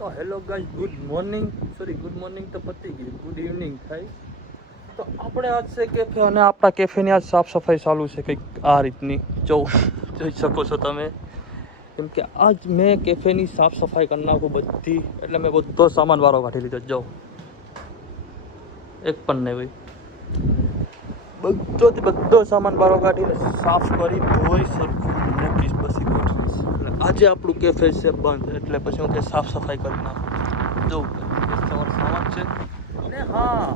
તો hello guys, good morning. Good morning તો પતી ગયું, ગુડ ઇવનિંગ થાય. તો આપણે આજ છે કેફે, અને આપણા કેફેની આજ સાફ સફાઈ ચાલુ છે કંઈક આ રીતની. જોઈ શકો છો તમે, કેમ કે આજ મેં કેફેની સાફ સફાઈ કરી નાખું બધી. એટલે મેં બધો સામાન વારો કાઢી લીધો. જો એક પણ નહીં ભાઈ, બધો સામાન બારો કાઢીને સાફ કરી ધોઈ સરખું મૂકીશ પછી ગોઠવીશ. એટલે આજે આપણું કેફે છે બંધ, એટલે પછી હું કે સાફ સફાઈ કરી નાખું. જો તમારો સામાન છે. અને હા,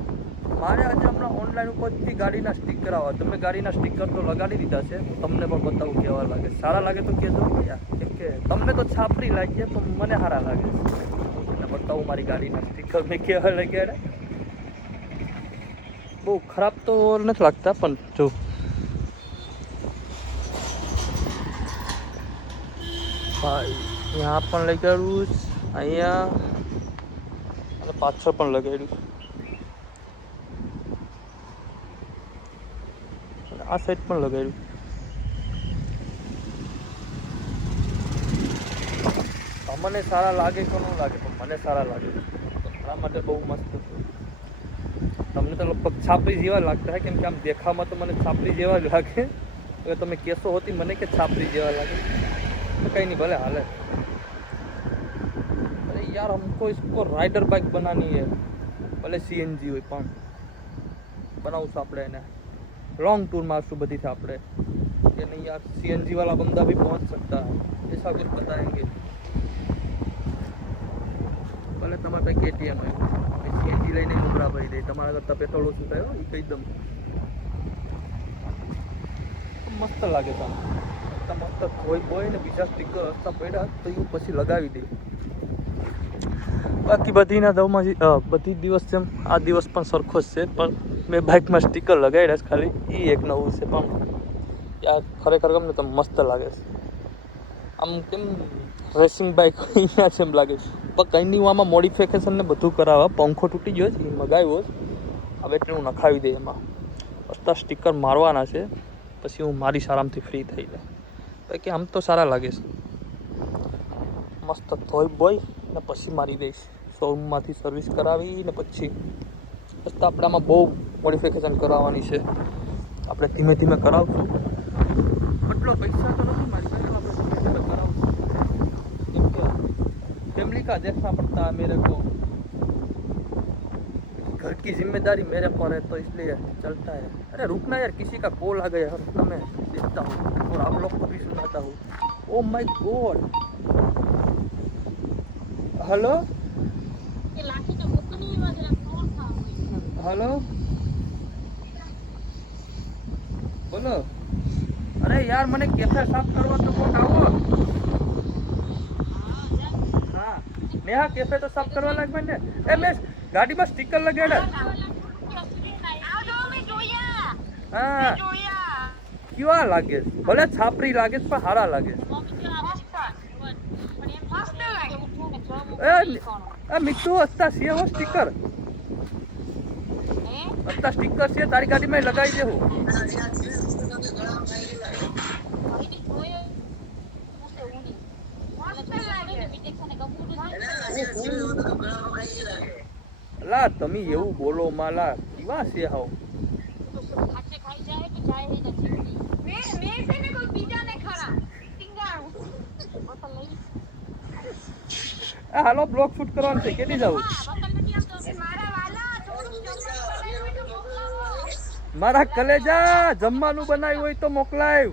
મારે આજે હમણાં ઓનલાઈન ઉપરથી ગાડીના સ્ટીકર આવે. તમે ગાડીના સ્ટીકર તો લગાડી દીધા છે, તમને પણ બતાવું કેવા લાગે. સારા લાગે તો કહેજો ભૈયા, કેમ કે તમને તો છાપરી લાગી પણ મને સારા લાગે છે. બતાવું મારી ગાડીના સ્ટીકર મેં કેવા લાગ્યા. બહુ ખરાબ તો નથી લાગતા, પણ જો ભાઈ यहाँ પણ લગાડ્યું, અહીંયા અને પાછળ પણ લગાડ્યું, અને આ સાઈડ પણ લગાડ્યું. તમને સારા લાગે કે ન લાગે, પણ મને સારા લાગે. મારા માટે બહુ મસ્ત છે. તમને તો લગભગ છાપરી જેવા લાગતા હોય, કેમ કે આમ દેખામાં તો મને છાપરી જેવા જ લાગે. હવે તમે કહેશો હોતી મને કે છાપરી જેવા લાગે तो कहीं नहीं, भले हाल है. अरे यार हमको इसको राइडर बाइक बनानी है, भले सीएनजी હોય પણ બનાવશું આપણે એને. लॉन्ग टूर मारશું બધી से આપણે कि नहीं यार, सीएनजी वाला बंदा भी पहुंच सकता है, ऐसा कुछ बताएंगे. भले તમારે પાસે केटीएम है, सीएनजी લઈને ઉમરા ભરી દે. તમારા કરતાં પેટ્રોલ ઓછું થાય એ કહી દઉં. મસ્ત લાગે તમને મસ્ત કોઈ બોય ને બીજા સ્ટીકર હસતા પડ્યા તો એ પછી લગાવી દે. બાકી બધીના દવમાં બધી દિવસ જેમ આ દિવસ પણ સરખો જ છે, પણ મેં બાઇકમાં સ્ટીકર લગાવ્યા છે ખાલી. એ એક નવું છે, પણ યાર ખરેખર ગમે તો મસ્ત લાગે છે. આમ કેમ રેસિંગ બાઇક અહીંયા છે એમ લાગે છે. પણ કંઈ નહીં, હું આમાં મોડિફિકેશન ને બધું કરાવવા. પંખો તૂટી ગયો છે, એ મગાવ્યો છે. હવે એટલે હું નખાવી દે એમાં. બધા સ્ટીકર મારવાના છે, પછી હું મારી આરામથી ફ્રી થઈ જાય. કે આમ તો સારા લાગે છે. મસ્ત ધોઈ બોય ને પછી મારી દઈશ. શોરૂમમાંથી સર્વિસ કરાવી ને પછી બસ આપણે આમાં બહુ મોડિફિકેશન કરાવવાની છે. આપણે ધીમે ધીમે કરાવશું. એટલો પૈસા તો નથી મારી પાસે, આપણે ધીમે ધીમે કરાવશું. કેમ કે फैमिली का देखना पड़ता है मेरे को, घर की जिम्मेदारी मेरे पर है, तो इसलिए चलता है. अरे रुकना यार, किसी का कॉल आ गया है, तो मैं देखता हूँ और आप लोग को भी सुनाता हूँ. Oh my God, hello hello, बोलो. अरे यार મને કેફે સાફ કરવા તો કોક આવો. હા નેહા, કેફે તો સાફ કરવા લાગ ને. એ મેં ગાડીમાં સ્ટીકર લગાડ્યા. હા કેવા લાગે, ભલે છાપરી લાગે પણ સારા લાગે. એ મીઠું હસતા છે હો સ્ટીકર, હસતા સ્ટીકર છે તારી ગાડીમાં લગાવી દેવું. લા તમે એવું બોલો માલા, કેવા છે હાવ. હાલો, બ્લોગ શૂટ કરવાનું છે, કેદી જવું? મારા કલેજા જમવાનું બનાવ્યું હોય તો મોકલાય.